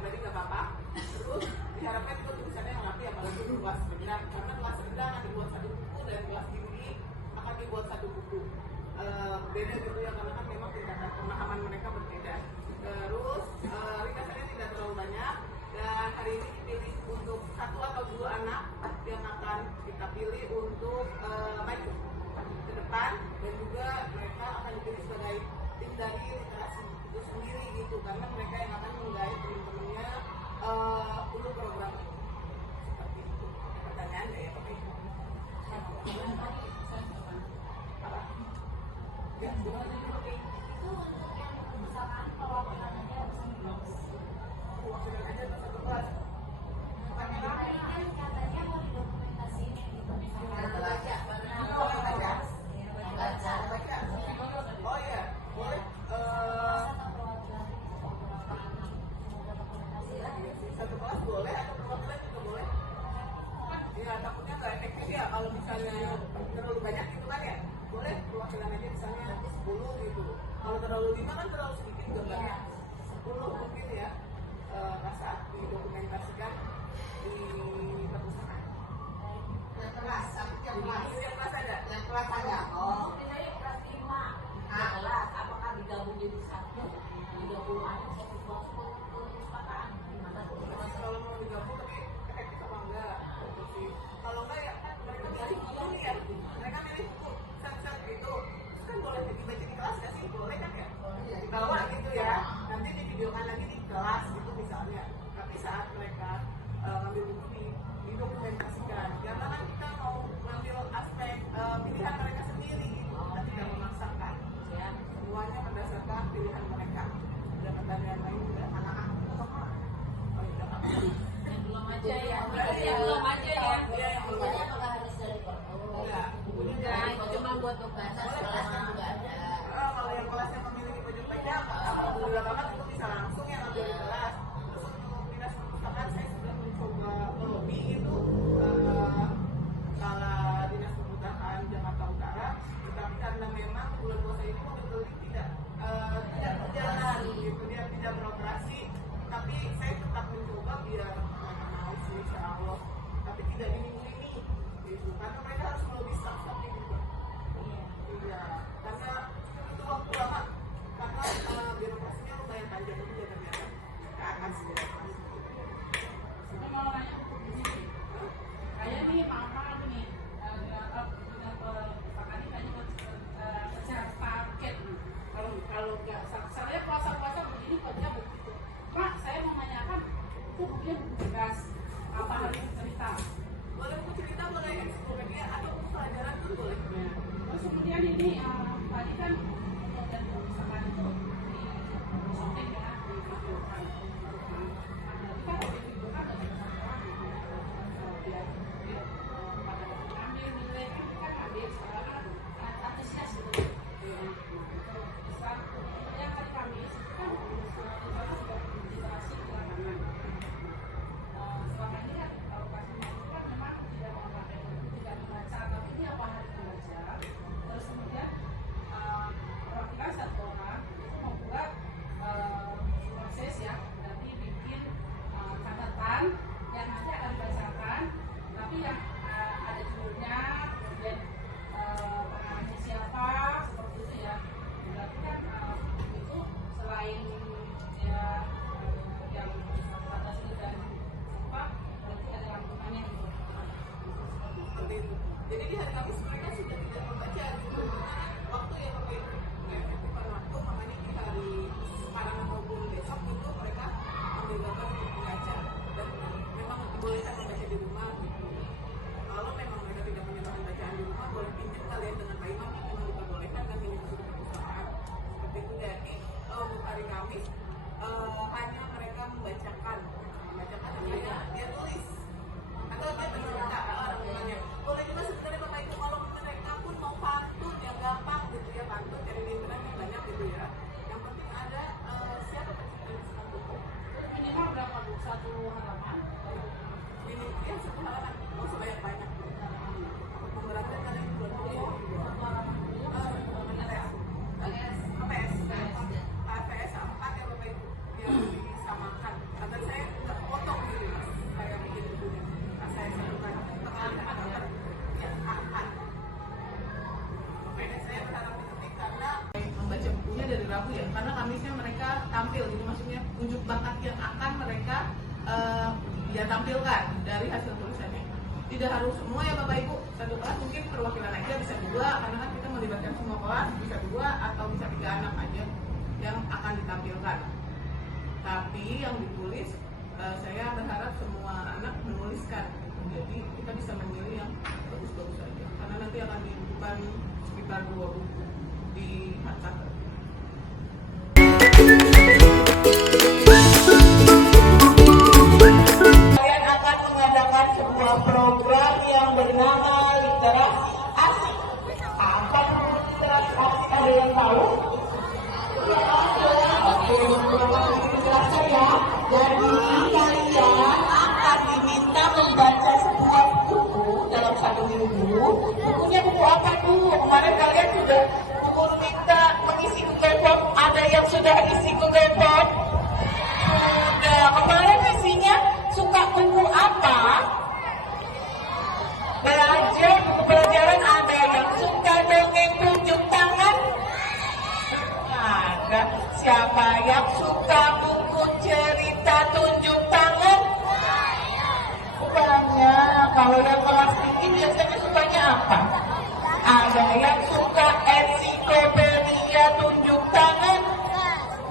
pribadi nggak apa-apa. Terus diharapkan itu tulisannya yang rapi, apalagi luas benar, karena kelas rendah akan dibuat satu buku dan kelas tinggi akan dibuat satu buku. Beda gitu ya, karena kan memang tingkatan pemahaman mereka berbeda. Terus ringkasannya tidak terlalu banyak, dan hari ini dipilih untuk 1 atau 2 anak yang akan kita pilih untuk maju ke depan, dan juga mereka akan dipilih sebagai tim dari literasi itu sendiri gitu, karena mereka yang akan menggait teman-temannya untuk program seperti itu. Pertanyaan nggak ya Pak? Apa? Ya, itu untuk yang misalkan perwakilannya perwakilan aja atau satu kelas? kan katanya mau didokumentasiin gitu misalkan Baca. Oh iya, boleh. Satu kelas boleh atau perwakilan juga boleh. Ya takutnya nggak efektif ya kalau misalnya terlalu banyak gitu kan ya. Boleh perwakilan aja misalnya 10 gitu. Kalau terlalu 5 kan terlalu sedikit gambarnya. 10 mungkin ya. Pas saat didokumentasikan di perpustakaan. Yang kelas ada. Yang kelas ada. Oh. misalnya kelas 5 kelas apakah digabung jadi satu 30 anak satu kelas perpustakaan gimana tuh? Kalau mau digabung tapi efektif apa enggak gitu sih. Kalau enggak ya kan mereka milih buku nih ya, mereka milih buku set-set gitu, terus kan boleh dibaca di kelas nggak sih? Boleh kan ya, dibawa gitu ya, nanti divideokan lagi di kelas gitu misalnya. Tapi saat mereka ngambil buku didokumentasikan, karena kan kita mau ngambil aspek pilihan mereka sendiri gitu, kita tidak memaksakan ya, semuanya berdasarkan pilihan mereka. Ada pertanyaan lain juga anak-anak? Oh, iya, apa? yang belum aja ya Belum aja ya. bukunya apakah harus dari perpus Enggak, itu cuma buat pembahasan kelas kan juga ada kalau yang kelasnya memiliki budget banyak, alhamdulillah banget itu bisa langsung yang ambil di kelas. Terus untuk dinas perpustakaan saya sudah mencoba melobi itu kala dinas perpustakaan Jakarta Utara, tetapi karena memang bulan puasa ini mobil beli tidak berjalan gitu, dia tidak beroperasi. Tapi saya tetap mencoba biar mau sih insya Allah, tapi tidak di minggu ini gitu, karena mereka harus melobi staff juga. Iya, karena itu waktu lama, karena birokrasinya lumayan panjang juga ternyata. Ke atas birokrasi. Saya mau nanya di sini. Kayak nih maaf nih, dengan perpustakaan ini kayaknya secara paket. Kalau nggak, saya puasa begini kerja begitu. Pak, saya mau menanyakan itu mungkin tugas apa harus cerita. Boleh buku cerita, boleh eksplorannya, atau buku pelajaran pun boleh. Terus kemudian ini tadi kan dan perpustakaan itu di shooting ya, di videokan. Nanti kan di videokan ada biar pada ambil nilai kan ambil sekarang kan antusias gitu. Yang hari Kamis kan sudah literasi di lapangan. Selama ini kan kalau kasih kan memang tidak memakai buku, tidak membaca, tapi ini apa hari membaca. Terus kemudian perwakilan satu orang itu membuat proses ya, nanti bikin catatan yang nanti akan dibacakan, tapi yang ada judulnya, kemudian pengarangnya siapa, seperti itu ya. Berarti kan itu selain ya yang kata sudah dan apa, berarti ada rangkumannya gitu. Seperti itu. Jadi di hari Kamis mereka sudah tidak membaca gitu. Waktu yang lebih efektif pada waktu, makanya di hari sekarang maupun besok itu mereka ambil gambar untuk membaca, dan memang dibolehkan membaca di rumah gitu. Kalau memang mereka tidak menyerahkan bacaan di rumah, boleh pinjam kalian dengan Pak Imam, memang diperbolehkan dan ini masuk ke perpustakaan. Seperti itu. Jadi untuk hari Kamis hanya mereka membacakan artinya dia tulis atau dia bercerita rangkumannya. Boleh juga sebenarnya Bapak Ibu kalau mereka pun mau pantun yang gampang gitu ya, pantun dari di internet yang banyak gitu ya. Yang penting ada siapa pencipta buku. Minimal berapa bu? Satu halaman. Ini ya satu halaman, mau sebanyak-banyak. Memberatkan kalian buat kuliah. APS 4 ya Bapak Ibu yang disamakan. Karena saya dia tampilkan dari hasil tulisannya. Tidak harus semua ya Bapak Ibu, satu kelas mungkin perwakilan aja bisa 2, karena kan kita melibatkan semua kelas, bisa 2 atau bisa 3 anak aja yang akan ditampilkan. Tapi yang ditulis saya berharap semua anak menuliskan, jadi kita bisa memilih yang bagus-bagus saja, karena nanti akan dibutuhkan sekitar 2 buku di hardcover. Kalian akan mengadakan sebuah program yang bernama literasi asik. Apa literasi asik, ada yang tahu? Ya, oke, jelaskan ya. Jadi kalian akan diminta membaca sebuah buku dalam 1 minggu. Bukunya buku apa dulu? Kemarin kalian sudah minta mengisi Google Form. Ada yang sudah isi Google Form? Sudah. Kemarin isinya suka buku apa? Belajar, buku pelajaran. Ada yang suka dongeng tunjuk tangan? Ada. Siapa yang suka buku cerita tunjuk tangan? Banyak. Kalau yang kelas tinggi biasanya sukanya apa? Ada yang suka ensiklopedia tunjuk tangan?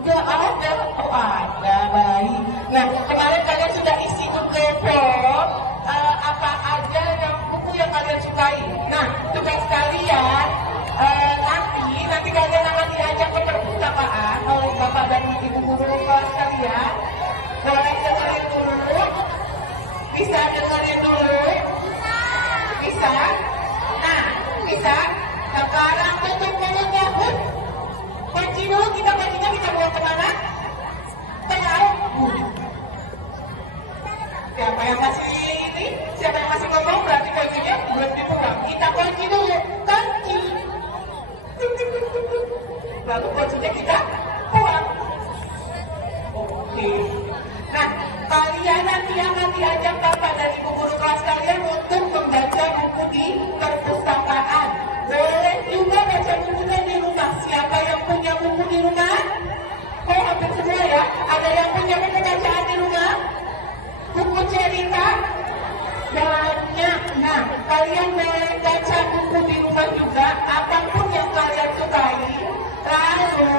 Gak ada. Oh ada, baik. Nah kemarin kalian sudah isi Google Form, apa aja yang buku yang kalian sukai. Nah tugas kalian nanti kalian akan diajak ke perpustakaan oleh bapak dan ibu guru kelas kalian. Boleh dengerin dulu? Bisa dengerin dulu? Bisa? Nah bisa. Sekarang tutup mulutnya. Kunci dulu, kita kuncinya kita bawa kemana? Ke dalam. Siapa yang masih ini? Siapa yang masih ngomong berarti kuncinya belum dibuang. Kita kunci dulu. Kunci. Lalu kuncinya kita buang. Oke. Nah, kalian nanti akan diajak bapak dan ibu guru kelas kalian untuk membaca buku di perpustakaan. Boleh juga baca bukunya di rumah. Siapa yang punya buku di rumah? Oh, hampir semua ya. Ada yang punya buku bacaan di rumah? Buku cerita? Banyak. Nah, kalian boleh baca buku di rumah juga, apapun yang kalian sukai. Lalu,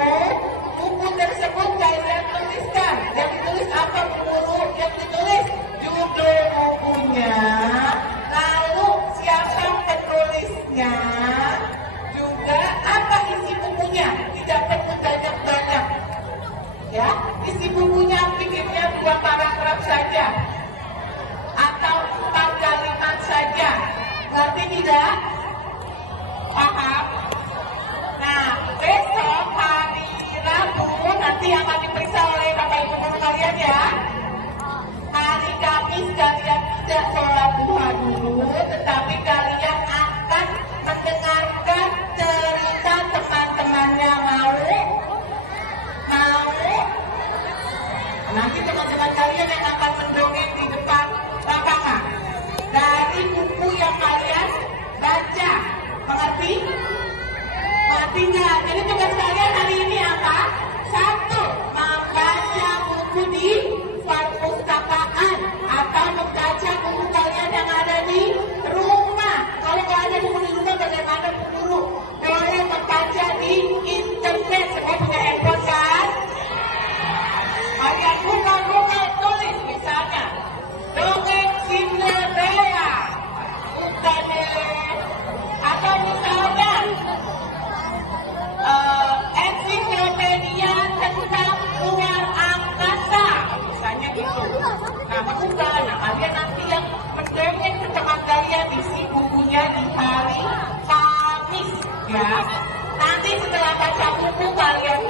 buku tersebut kalian tuliskan. Yang ditulis apa guru? Yang ditulis judul bukunya. Lalu, siapa penulisnya? Juga apa isi bukunya? Tidak perlu banyak-banyak. Ya, isi bukunya bikinnya 2 paragraf saja. Atau 4 kalimat saja. Ngerti tidak? Paham? Nah, besok hari Rabu nanti akan diperiksa oleh bapak ibu guru kalian ya. Hari Kamis kalian tidak sholat duha dulu, tetapi kalian akan mendengarkan cerita teman-temannya. Mau? Nanti teman-teman kalian yang akan mendongeng di depan lapangan dari buku yang kalian baca. Mengerti? Mengerti nggak? Jadi tugas kalian hari ini apa? 1. Membaca buku di perpustakaan atau membaca buku kalian yang ada di rumah. Kalau nggak ada buku di rumah, bagaimana Bu Guru? Boleh membaca di internet. Semua punya handphone kan? Kalian buka Google, tulis misalnya dongeng Cinderella, bukan atau misalnya ensiklopedia tentang luar angkasa, misalnya gitu. Nah, buka. Nah, kalian nanti yang mendongeng ke teman kalian isi bukunya di hari Kamis, ya. Nanti setelah baca buku kalian